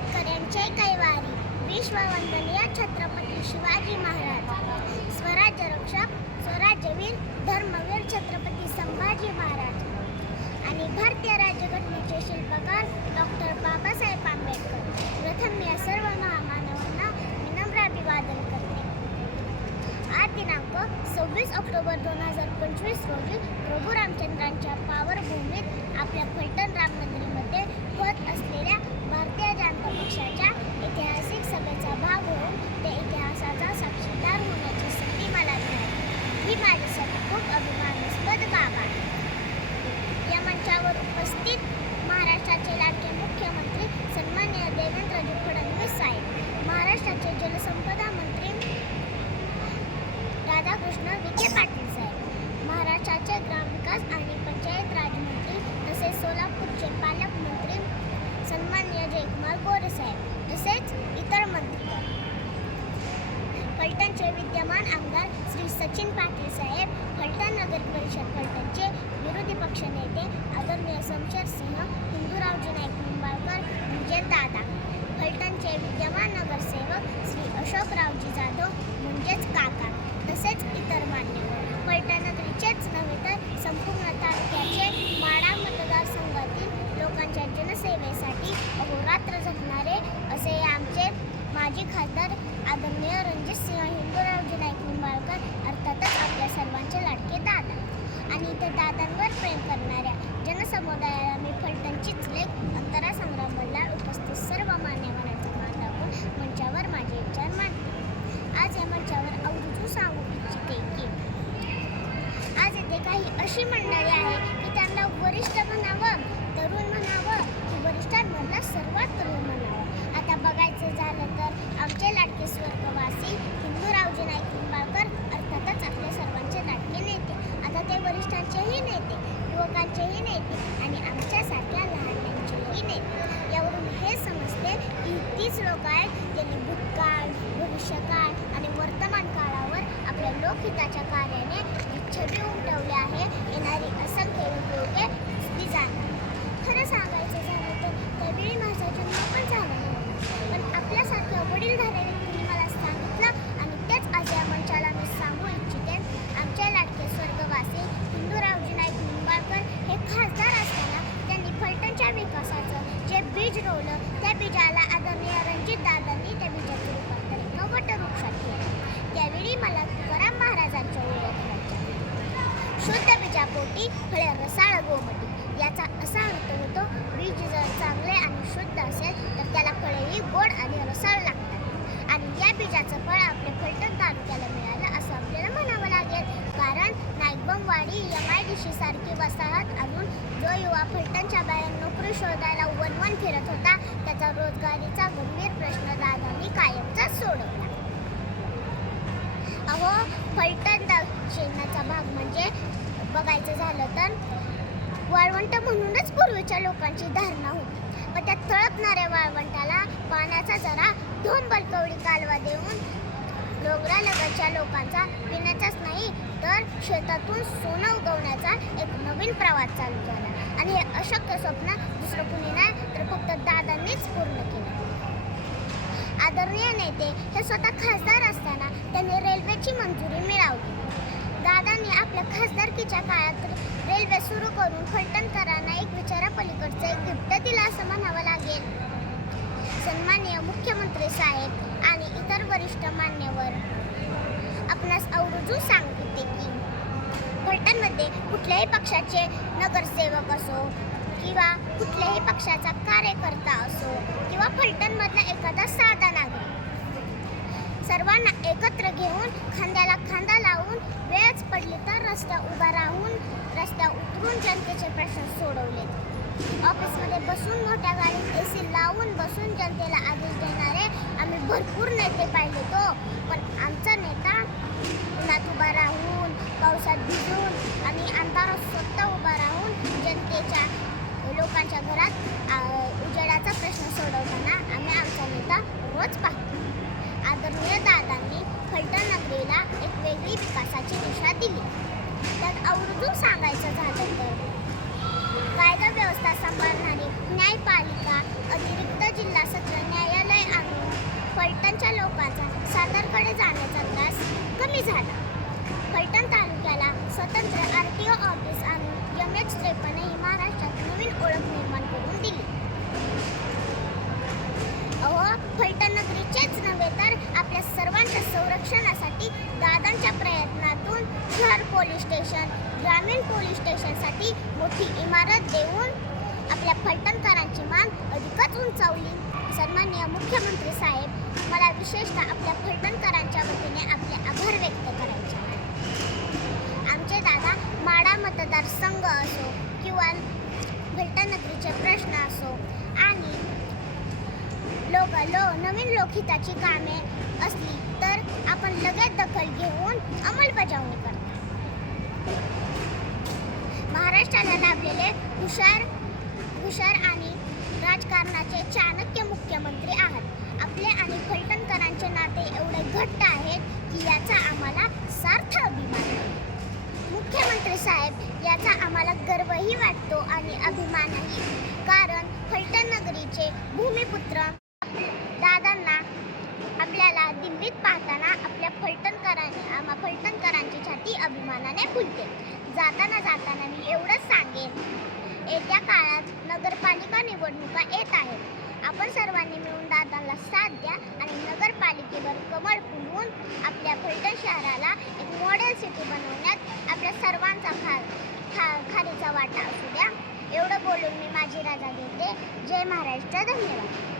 शेतकऱ्यांचे कैवारी. विश्ववंदनीय छत्रपती शिवाजी महाराज. स्वराज्य रक्षक स्वराज्यवीर धर्मवीर छत्रपती संभाजी महाराज. आणि भारतीय राज्यघटनेचे शिल्पकार डॉक्टर बाबासाहेब आंबेडकर. प्रथम या सर्व महामानवांना विनम्र अभिवादन करते. आज दिनांक सव्वीस ऑक्टोबर दोन हजार पंचवीस रोजी प्रभू रामचंद्रांच्या पावरभूमीत आपल्या फलटण राम होत असलेल्या पक्षाच्या ऐतिहासिक सभेचा भाग होऊन त्या इतिहासाचा साक्षीदार होण्याची संधी मला मिळाली. ही माझी विद्यमान आमदार श्री सचिन पाटील साहेब फलटण नगर परिषद फलटणचे विरोधी पक्ष नेते आदरणीय शमशेर सिंह हिंदूरावजी नाईक निंबाळकर म्हणजे दादा. फलटणचे विद्यमान नगरसेवक श्री अशोकरावजी जाधव म्हणजेच काका तसेच इतर मान्यवर फलटण नगरीचेच नव्हे तर संपूर्ण तालुक्याचे माडा मतदारसंघातील लोकांच्या जनसेवेसाठी अहोरात्र झटणारे असे आमचे माजी खासदार आदरणीय रणजितसिंह हिंदूरावजी नाईक निंबाळकर अर्थातच आपल्या सर्वांचे लाडके दादा आणि इतर दादांवर प्रेम करणाऱ्या जनसमुदायाला मी फलटणचीच लेख अंतरा संग्राम बल्लाळ उपस्थित सर्व मान्यवरांचा मान राखून मंचावर माझे विचार मांडते आज या मंचावर अवरुजू सांगू इच्छिते की आज येथे काही अशी मंडळी आहे की त्यांना वरिष्ठ म्हणावं तरुण म्हणावं की वरिष्ठांमधला सर्वात तरुण म्हणावं. आता बघायचं झालं तर आमचे लाडके स्वर्गवासी हिंदूरावजी नाईक निंबाळकर अर्थातच आपल्या सर्वांचे लाडके नेते. आता ते वरिष्ठांचेही नेते युवकांचेही नेते आणि आमच्यासारख्या लहानच्यांचेही नेते. यावरून हे समजते की तीच लोक आहेत ज्यांनी भूतकाळ भविष्यकाळ आणि वर्तमान काळावर आपल्या लोकहिताच्या कार्याने छबी उमटवली आहे. येणारी असंख्य उपयोगे ती जाणार खरं सांगा झालं तर त्यावेळी माझा जन्म पण झाला नव्हता पण आपल्यासारख्या वडीलधाऱ्या व्यक्तीने मला सांगितलं आणि तेच आज या मंचाला मी सांगू इच्छिते आमचे लाडके स्वर्गवासी हिंदूरावजी नाईक निंबाळकर हे खासदार असताना त्यांनी फलटणच्या विकासाचं जे बीज रोवलं त्या बीजाला आदरणीय रणजित दादांनी त्या बीजाचे रूपांतर एका वटवृक्षात केलं त्यावेळी मला तुकाराम महाराजांच्या ओळख व्हायच्या. पोटी फळे रसाळ गोमटी याचा असा अर्थ होतो बीज जर चांगले आणि शुद्ध असेल तर त्याला फळेही गोड आणि रसाळ लागतात. आणि या बीजाचं फळ आपल्या फलटण तालुक्याला मिळालं असं आपल्याला म्हणावं लागेल. कारण Naikbamwadi M I D C सारखी वसाहत आणून जो युवा फलटणच्या बाहेर नोकरी शोधायला वनवन फिरत होता त्याचा रोजगारीचा गंभीर प्रश्न दादांनी कायमचा सोडवला. अहो फलटण दक्षिणाचा भाग म्हणजे बघायचं झालं तर वाळवंट म्हणूनच पूर्वीच्या लोकांची धारणा होती. व त्या तळपणाऱ्या वाळवंटाला पाण्याचा जरा धोम बलकवडी कालवा देऊन डोंगरालगतच्या लोकांचा पिण्याचाच नाही तर शेतातून सोनं उगवण्याचा एक नवीन प्रवास चालू झाला आणि हे अशक्य स्वप्न दुसरं कुणी नाही तर फक्त दादांनीच पूर्ण केलं. आदरणीय नेते हे स्वतः खासदार असताना त्यांनी रेल्वेची मंजुरी मिळावली दादांनी आपल्या खासदारकीच्या काळात रेल्वे सुरू करून फलटणकरांना एक विचारापलीकडचं एक गिफ्ट दिलं असं म्हणावं लागेल. सन्माननीय मुख्यमंत्री साहेब आणि इतर वरिष्ठ मान्यवर. आपणास आवर्जून सांगते की फलटणमध्ये कुठल्याही पक्षाचे नगरसेवक असो किंवा कुठल्याही पक्षाचा कार्यकर्ता असो किंवा फलटणमधला एखादा साधा नागरिक. सर्वांना एकत्र घेऊन खांद्याला खांदा लावून वेळ पडली तर रस्त्या उभा राहून रस्त्या उतरून जनतेचे प्रश्न सोडवले. ऑफिसमध्ये बसून मोठ्या गाडीत ए सी लावून बसून जनतेला आदेश देणारे आम्ही भरपूर नेते पाहिले तो. पण आमचा नेता उन्हात उभा राहून पावसात भिजून आणि अंधारात स्वतः उभा राहून जनतेच्या लोकांच्या घरात आ, उजेडाचा प्रश्न सोडवताना आम्ही आमचा नेता रोज पाहतो आदरणीय दादांनी फलटण नगरीला एक वेगळी विकासाची दिशा दिली त्यात आवर्जून सांगायचं झालं तर कायदा व्यवस्था सांभाळणारी न्यायपालिका अधिर येणे जाण्याचा त्रास कमी झाला. फलटण तालुक्याला स्वतंत्र आर टी ओ ऑफिस आणि यम एच त्रेपन्न ही महाराष्ट्रात नवीन ओळख निर्माण करून दिली. अहो फलटण नगरीचेच नव्हे तर आपल्या सर्वांच्या संरक्षणासाठी दादांच्या प्रयत्नातून शहर पोलीस स्टेशन ग्रामीण पोलीस स्टेशनसाठी मोठी इमारत देऊन आपल्या फलटणकरांची मान अधिकच उंचावली. सन्माननीय मुख्यमंत्री साहेब मला विशेषतः आपल्या फलटणकरांच्या वतीने आपले आभार व्यक्त करायचे आमचे दादा माडा मतदारसंघ असो किंवा फलटण नगरीचे प्रश्न असो आणि लोक लो नवीन लोकहिताची कामे असली तर आपण लगेच दखल घेऊन अंमलबजावणी करतो. महाराष्ट्राला लाभलेले हुशार हुशार आणि राजकारणाचे चाणक्य मुख्यमंत्री आहात. आपले आणि फलटणकरांचे नाते एवढे घट्ट आहेत की याचा आम्हाला सार्थ अभिमान मुख्यमंत्री साहेब याचा आम्हाला गर्वही वाटतो आणि अभिमानही. कारण फलटण नगरीचे भूमिपुत्र दादांना आपल्याला दिल्लीत पाहताना आपल्या फलटणकरांनी आम्हा फलटणकरांची छाती अभिमानाने फुलते. जाताना जाताना मी एवढंच सांगेन. येत्या काळात नगरपालिका निवडणुका येत आहेत. आपण सर्वांनी मिळून दादाला साथ द्या आणि नगरपालिकेवर कमळ फुलवून आपल्या फलटण शहराला एक मॉडेल सिटी बनवण्यात आपल्या सर्वांचा खा खा खारीचा वाटा असू द्या. एवढं बोलून मी माझी राजा घेते जय महाराष्ट्र. धन्यवाद.